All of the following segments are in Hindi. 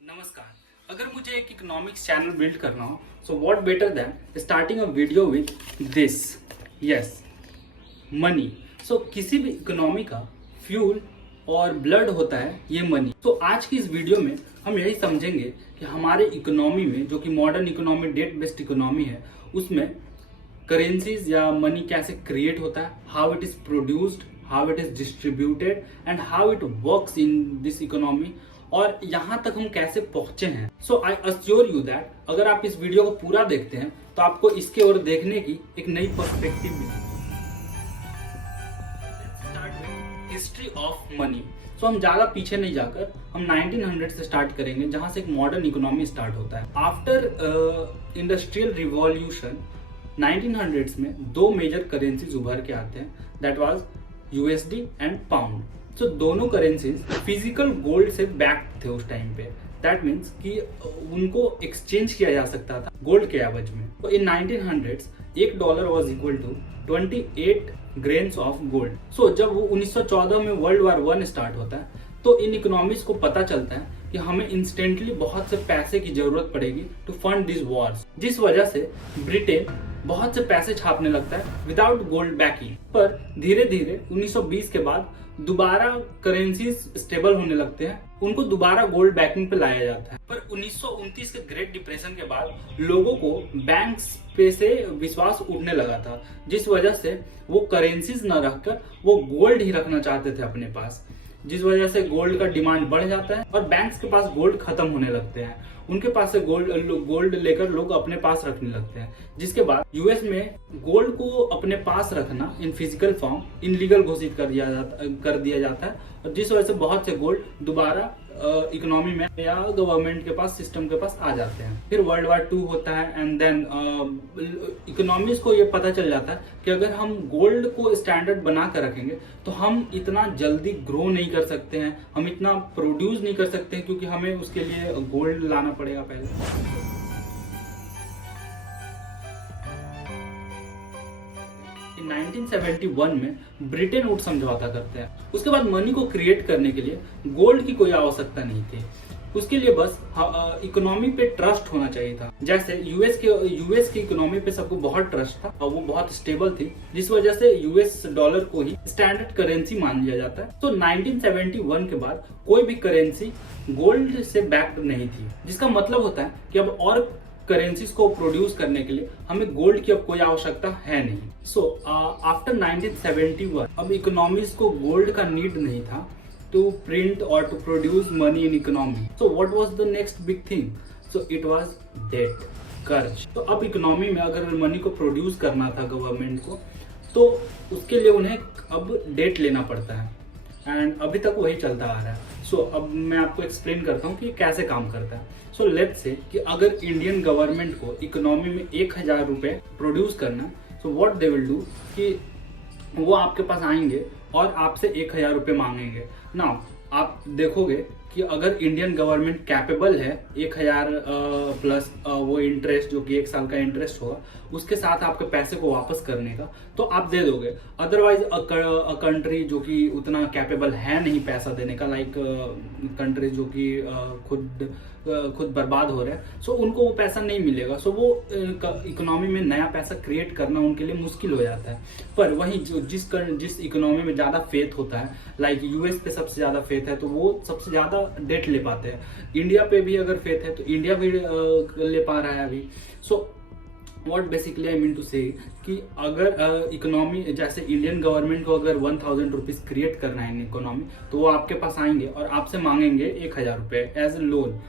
नमस्कार। अगर मुझे एक इकोनॉमिक्स चैनल बिल्ड करना हो so what better than starting a video with this. Yes, money. So किसी भी इकोनॉमी का फ्यूल और ब्लड होता है ये मनी। तो आज की इस वीडियो में हम यही समझेंगे कि हमारे इकोनॉमी में, जो कि modern economy, debt based economy है, उसमें करेंसीज या मनी कैसे क्रिएट होता है, how it is produced, how it is distributed and how it works in this economy, और यहां तक हम कैसे पहुंचे हैं। So I assure you that अगर आप इस वीडियो को पूरा देखते हैं तो आपको इसके ओर देखने की एक नई पर्सपेक्टिव मिलेगी। History of money. सो हम ज्यादा पीछे नहीं जाकर हम 1900 से स्टार्ट करेंगे, जहां से एक मॉडर्न इकोनॉमी स्टार्ट होता है। आफ्टर इंडस्ट्रियल रिवॉल्यूशन 1900s में दो मेजर करेंसीज उभर के आते हैं, that was USD and pound. तो दोनों करेंसीज फिजिकल गोल्ड से बैक्ड थे उस टाइम पे। दैट मीन्स कि उनको एक्सचेंज किया जा सकता था गोल्ड के एवज में। तो in 1900s $1 was equal to 28 grains of gold. So जब वो 1914 में वर्ल्ड वॉर 1 स्टार्ट होता है तो इन इकोनॉमिक्स को पता चलता है कि हमें इंस्टेंटली बहुत से पैसे की जरूरत पड़ेगी टू फंड दिस वॉर्स, जिस वजह से ब्रिटेन बहुत से पैसे छापने लगता है विदाउट गोल्ड बैकिंग। पर धीरे धीरे 1920 के बाद दोबारा करेंसीज स्टेबल होने लगते हैं, उनको दोबारा गोल्ड बैकिंग पे लाया जाता है। पर 1929 के ग्रेट डिप्रेशन के बाद लोगों को बैंक्स पे से विश्वास उठने लगा था, जिस वजह से वो करेंसीज न रखकर वो गोल्ड ही रखना चाहते थे अपने पास, जिस वजह से गोल्ड का डिमांड बढ़ जाता है और बैंक्स के पास गोल्ड खत्म होने लगते हैं। उनके पास से गोल्ड लेकर लोग अपने पास रखने लगते हैं, जिसके बाद यूएस में गोल्ड को अपने पास रखना इन फिजिकल फॉर्म इनलीगल घोषित कर दिया जाता है, और जिस वजह से बहुत से गोल्ड दोबारा इकोनॉमी में या गवर्नमेंट के पास, सिस्टम के पास आ जाते हैं। फिर वर्ल्ड वॉर 2 होता है एंड देन इकोनॉमिक्स को ये पता चल जाता है कि अगर हम गोल्ड को स्टैंडर्ड बना कर रखेंगे तो हम इतना जल्दी ग्रो नहीं कर सकते हैं, हम इतना प्रोड्यूस नहीं कर सकते हैं, क्योंकि हमें उसके लिए गोल्ड लाना पड़ेगा पहले। 1971 में ब्रिटेन वुड्स समझौता करते हैं। उसके बाद मनी को क्रिएट करने के लिए गोल्ड की कोई आवश्यकता नहीं थी, उसके लिए बस इकोनॉमी पे ट्रस्ट होना चाहिए था। जैसे यूएस की इकोनॉमी पे सबको बहुत ट्रस्ट था और वो बहुत स्टेबल थी, जिस वजह से यूएस डॉलर को ही स्टैंडर्ड करेंसी मान लिया जाता है। तो 1971 के बाद कोई भी करेंसी गोल्ड से बैक्ड नहीं थी, जिसका मतलब होता है कि अब और करेंसीज को प्रोड्यूस करने के लिए हमें गोल्ड की अब कोई आवश्यकता है नहीं। सो आफ्टर 1971 अब इकोनॉमीज को गोल्ड का नीड नहीं था टू प्रिंट और to produce money in economy. So what was the next big thing? So it was debt, कर्ज। तो अब इकोनॉमी में अगर मनी को प्रोड्यूस करना था गवर्नमेंट को, तो उसके लिए उन्हें अब डेट लेना पड़ता है, एंड अभी तक वही चलता आ रहा है। सो अब मैं आपको एक्सप्लेन करता हूँ कि कैसे काम करता है। सो लेट्स से कि अगर इंडियन गवर्नमेंट को इकोनॉमी में 1000 रुपए प्रोड्यूस करना है, so what they will do कि वो आपके पास आएंगे और आपसे 1000 रुपए मांगेंगे। नाउ आप देखोगे कि अगर इंडियन गवर्नमेंट कैपेबल है 1000 प्लस वो इंटरेस्ट, जो कि 1 साल का इंटरेस्ट होगा, उसके साथ आपके पैसे को वापस करने का, तो आप दे दोगे। अदरवाइज अ कंट्री जो कि उतना कैपेबल है नहीं पैसा देने का, लाइक कंट्री जो कि खुद बर्बाद हो रहे हैं, सो उनको वो पैसा नहीं मिलेगा। सो वो इकोनॉमी में नया पैसा क्रिएट करना उनके लिए मुश्किल हो जाता है। पर वहीं जो जिस इकोनॉमी में ज्यादा फेथ होता है, लाइक यूएस पे सबसे ज्यादा फेथ है, तो वो सबसे ज्यादा डेट ले पाते हैं। इंडिया पे भी अगर फेथ है तो इंडिया भी ले पा रहा है अभी। So what basically I mean to say कि अगर इकोनॉमी, जैसे इंडियन गवर्नमेंट को अगर 1000 रुपीज क्रिएट करना है इन इकोनॉमी, तो वो आपके पास आएंगे और आपसे मांगेंगे 1000 रुपए एज ए लोन।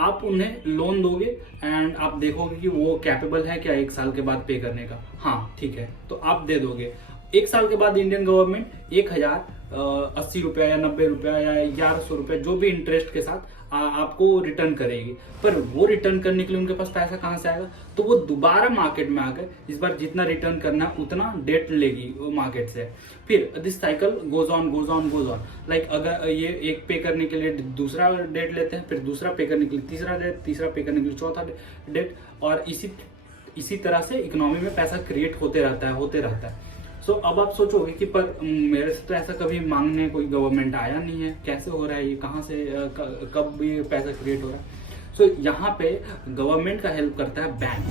आप उन्हें लोन दोगे एंड आप देखोगे कि वो कैपेबल है क्या 1 साल के बाद पे करने का। हाँ ठीक है, तो आप दे दोगे। 1 साल के बाद इंडियन गवर्नमेंट 1080 रुपया या 90 रुपया या 1100 रुपया जो भी इंटरेस्ट के साथ आपको रिटर्न करेगी। पर वो रिटर्न करने के लिए उनके पास पैसा कहाँ से आएगा? तो वो दोबारा मार्केट में आकर इस बार जितना रिटर्न करना है उतना डेट लेगी वो मार्केट से। फिर this cycle goes on. Like अगर ये एक पे करने के लिए दूसरा डेट लेते हैं, फिर दूसरा पे करने के लिए तीसरा डेट, तीसरा पे करने के लिए चौथा डेट, और इसी तरह से इकोनॉमी में पैसा क्रिएट होते रहता है। सो अब आप सोचोगे कि पर मेरे से तो ऐसा कभी मांगने कोई गवर्नमेंट आया नहीं है, कैसे हो रहा है ये, कहाँ से कब ये पैसा क्रिएट हो रहा है। सो यहाँ पे गवर्नमेंट का हेल्प करता है bank.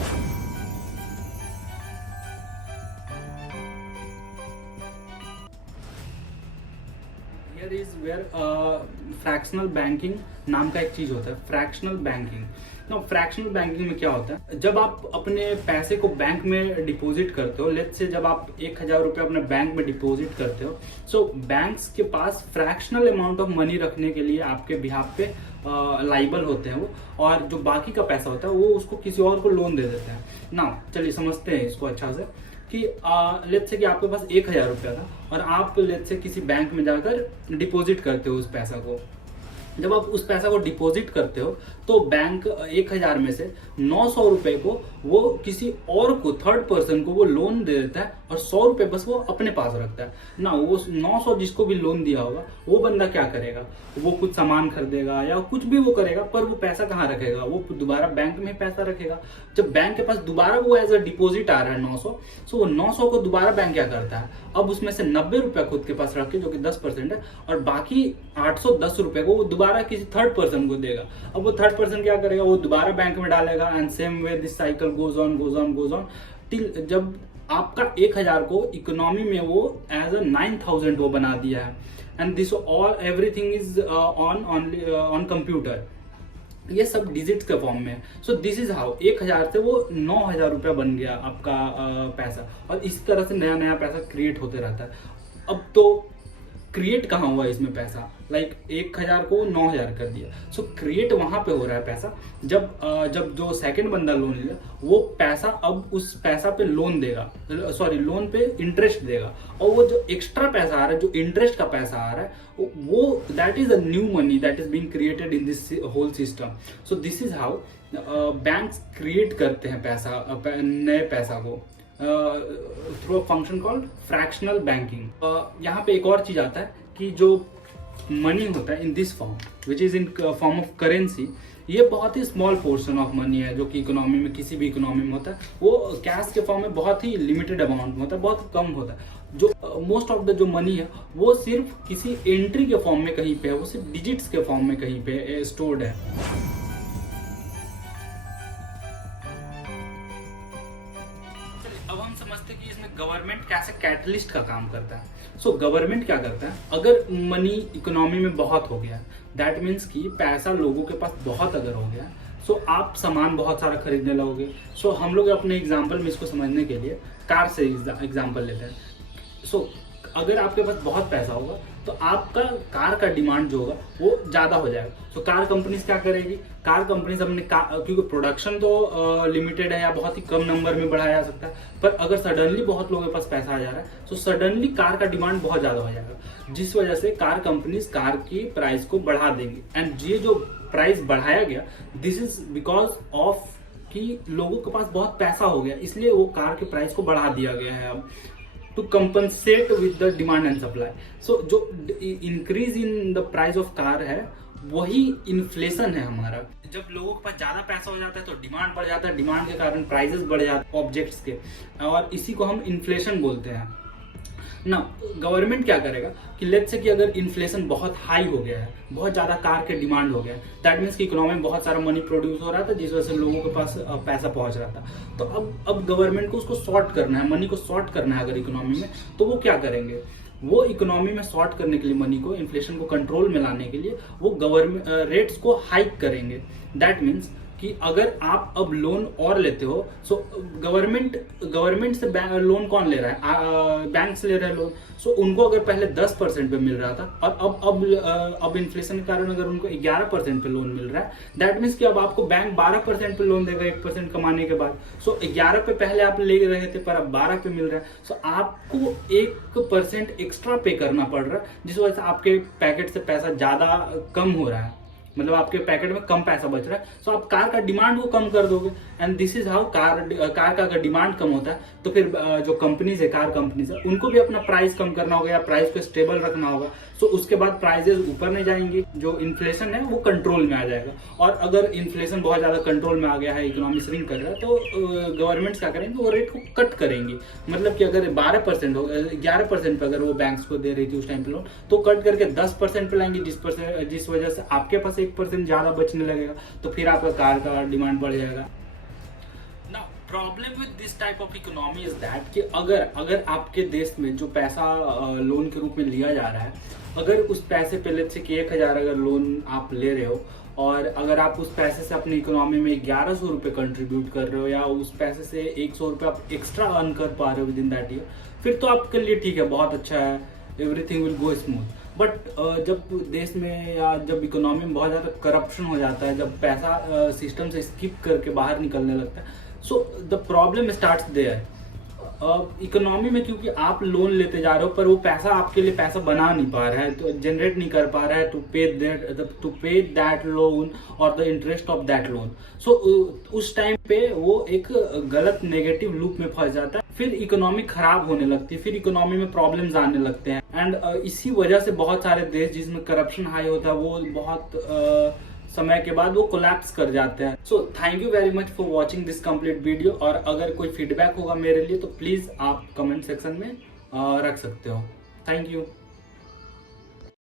Here is where fractional banking नाम का एक चीज होता है, फ्रैक्शनल बैंकिंग। ना फ्रैक्शनल बैंकिंग में क्या होता है, जब आप अपने पैसे को बैंक में डिपॉजिट करते हो, लेट्स से जब आप 1,000 रुपये अपने बैंक में डिपॉजिट करते हो, सो बैंक्स के पास फ्रैक्शनल अमाउंट ऑफ मनी रखने के लिए आपके बिहाफ पे लाइबल होते हैं वो, और जो बाकी का पैसा होता है वो उसको किसी और को लोन दे देते हैं ना। चलिए समझते हैं इसको अच्छा से कि लेट्स से कि आपके पास 1,000 रुपया था और आप लेट्स से किसी बैंक में जाकर डिपॉजिट करते हो उस पैसा को। जब आप उस पैसा को डिपॉजिट करते हो तो बैंक 1,000 में से 900 रुपए को वो किसी और को, थर्ड पर्सन को वो लोन दे देता है, और 100 रुपए बस वो अपने पास रखता है ना। वो 900 जिसको भी लोन दिया होगा वो बंदा क्या करेगा, वो कुछ सामान खरीदेगा या कुछ भी वो करेगा, पर वो पैसा कहाँ रखेगा, वो दोबारा बैंक में पैसा रखेगा। जब बैंक के पास दोबारा वो एज अ डिपॉजिट आ रहा है 900, सो वो 900 को दोबारा बैंक क्या करता है, अब उसमें से 90 रुपया खुद के पास रख के, जो कि 10% है, और बाकी 810 रुपए को वो दोबारा किसी थर्ड पर्सन को देगा। अब वो थर्ड पर्सन क्या करेगा, वो दोबारा बैंक में डालेगा, and same way this cycle goes on till जब आपका 1,000 को इकोनॉमी में वो एज अ 9,000 वो बना दिया है। And this all everything is on computer, ये सब डिजिट्स के फॉर्म में। सो दिस इज हाउ 1,000 से वो 9,000 रुपया बन गया आपका पैसा, और इस तरह से नया नया पैसा क्रिएट होते रहता है। अब तो क्रिएट कहाँ हुआ इसमें पैसा, लाइक 1,000 को 9,000 कर दिया। सो क्रिएट वहां पे हो रहा है पैसा जब जो सेकंड बंदा लोन लिया वो पैसा अब उस पैसा पे लोन देगा, सॉरी लोन पे इंटरेस्ट देगा, और वो जो एक्स्ट्रा पैसा आ रहा है, जो इंटरेस्ट का पैसा आ रहा है, वो that is a new money that is being created in this whole system. So this is how banks create करते हैं पैसा, नए पैसा को through a function called fractional banking. यहाँ पे एक और चीज आता है कि जो मनी होता है in this form which is in form of currency, ये बहुत ही स्मॉल पोर्शन ऑफ मनी है जो कि इकोनॉमी में, किसी भी इकोनॉमी में होता है। वो कैश के फॉर्म में बहुत ही लिमिटेड अमाउंट में होता है, बहुत कम होता है। जो मोस्ट ऑफ द जो मनी है वो सिर्फ किसी एंट्री के फॉर्म में कहीं पे है, वो सिर्फ डिजिट्स के फॉर्म में कहीं पे स्टोर्ड है। अब हम समझते हैं कि इसमें गवर्नमेंट कैसे कैटलिस्ट का काम करता है। सो गवर्नमेंट क्या करता है, अगर मनी इकोनॉमी में बहुत हो गया, दैट मीन्स कि पैसा लोगों के पास बहुत अगर हो गया, सो आप सामान बहुत सारा खरीदने लगोगे। सो हम लोग अपने एग्जाम्पल में इसको समझने के लिए कार से एग्जाम्पल लेते हैं। सो अगर आपके पास बहुत पैसा होगा तो आपका कार का डिमांड जो होगा वो ज्यादा हो जाएगा। तो कार कंपनीज क्या करेगी, कार कंपनीज अपने क्योंकि प्रोडक्शन तो लिमिटेड है या बहुत ही कम नंबर में बढ़ाया जा सकता है, पर अगर सडनली बहुत लोगों के पास पैसा आ जा रहा है तो सडनली कार का डिमांड बहुत ज्यादा हो जाएगा, जिस वजह से कार कंपनीज कार की प्राइस को बढ़ा देंगी। एंड ये जो प्राइस बढ़ाया गया, दिस इज बिकॉज ऑफ कि लोगों के पास बहुत पैसा हो गया, इसलिए वो कार के प्राइस को बढ़ा दिया गया है अब to compensate with the demand and supply. So जो increase in the price of car है वही इन्फ्लेशन है हमारा। जब लोगों के पास ज्यादा पैसा हो जाता है तो डिमांड बढ़ जाता है, डिमांड के कारण प्राइसेस बढ़ जाते हैं ऑब्जेक्ट्स के, और इसी को हम इन्फ्लेशन बोलते हैं ना। गवर्नमेंट क्या करेगा कि लेट्स से कि अगर इन्फ्लेशन बहुत हाई हो गया है, बहुत ज्यादा कार के डिमांड हो गया है, दैट मीन्स कि इकोनॉमी में बहुत सारा मनी प्रोड्यूस हो रहा था, जिस वजह से लोगों के पास पैसा पहुंच रहा था। तो अब गवर्नमेंट को उसको सॉर्ट करना है, मनी को सॉर्ट करना है अगर इकोनॉमी में, तो वो क्या करेंगे, वो इकोनॉमी में सॉर्ट करने के लिए मनी को, इन्फ्लेशन को कंट्रोल में लाने के लिए वो गवर्नमेंट रेट्स को हाइक करेंगे। दैट मीन्स कि अगर आप अब लोन और लेते हो, सो गवर्नमेंट से लोन कौन ले रहा है, बैंक से ले रहा है लोन। सो उनको अगर पहले 10% पे मिल रहा था और अब इन्फ्लेशन के कारण अगर उनको 11% पे लोन मिल रहा है, दैट मीन्स कि अब आपको बैंक 12% पे लोन देगा 1% कमाने के बाद। सो 11 पे पहले आप ले रहे थे पर अब 12 पे मिल रहा है, सो आपको 1% एक्स्ट्रा पे करना पड़ रहा है, जिस वजह से आपके पैकेट से पैसा ज्यादा कम हो रहा है। मतलब आपके पैकेट में कम पैसा बच रहा है, तो आप कार का डिमांड को कम कर दोगे। And this is how car का अगर डिमांड कम होता है तो फिर जो कंपनीज है, कार कंपनीज है, उनको भी अपना प्राइस कम करना होगा या प्राइस को स्टेबल रखना होगा। सो उसके बाद प्राइजेस ऊपर नहीं जाएंगे, जो इन्फ्लेशन है वो कंट्रोल में आ जाएगा। और अगर इन्फ्लेशन बहुत ज्यादा कंट्रोल में आ गया है, इकोनॉमी श्रिंक कर रहा है, तो गवर्नमेंट्स क्या करेंगे, वो रेट को कट करेंगे। मतलब कि अगर 12% हो, 11% पे अगर वो बैंक्स को दे रही थी उस टाइम पे लोन, तो कट करके 10% पे लाएंगे, जिस वजह से आपके पास 1% ज्यादा बचने लगेगा, तो फिर आपका कार का डिमांड बढ़ जाएगा। Now, problem with this type of economy is that कि अगर आपके देश में जो पैसा लोन के रूप में लिया जा रहा है, अगर उस पैसे पे लेते कि 1,000 अगर लोन आप ले रहे हो, और अगर आप उस पैसे से अपनी इकोनॉमी में 1100 रुपये कंट्रीब्यूट कर रहे हो, या उस पैसे से 100 रुपये आप एक्स्ट्रा अर्न कर पा रहे हो विद इन दैट ईयर, फिर तो आपके लिए ठीक है, बहुत अच्छा है, everything will go smooth. But जब देश में या जब इकोनॉमी में बहुत ज़्यादा करप्शन हो जाता है, जब पैसा सिस्टम से स्किप करके बाहर निकलने लगता है, so the problem starts there. Economy में क्योंकि आप लोन लेते जा रहे हो, पर वो पैसा आपके लिए पैसा बना नहीं पा रहा है, तो जनरेट नहीं कर पा रहा है टू पे दैट लोन और the interest of that loan. So उस टाइम पे वो एक गलत नेगेटिव लूप में फंस जाता है, फिर इकोनॉमी खराब होने लगती है, फिर इकोनॉमी में प्रॉब्लम्स आने लगते हैं। एंड इसी वजह से बहुत सारे देश जिसमें करप्शन हाई होता है, वो बहुत समय के बाद वो कोलैप्स कर जाते हैं। So thank you very much for watching this complete video. और अगर कोई फीडबैक होगा मेरे लिए तो प्लीज आप कमेंट सेक्शन में रख सकते हो। Thank you.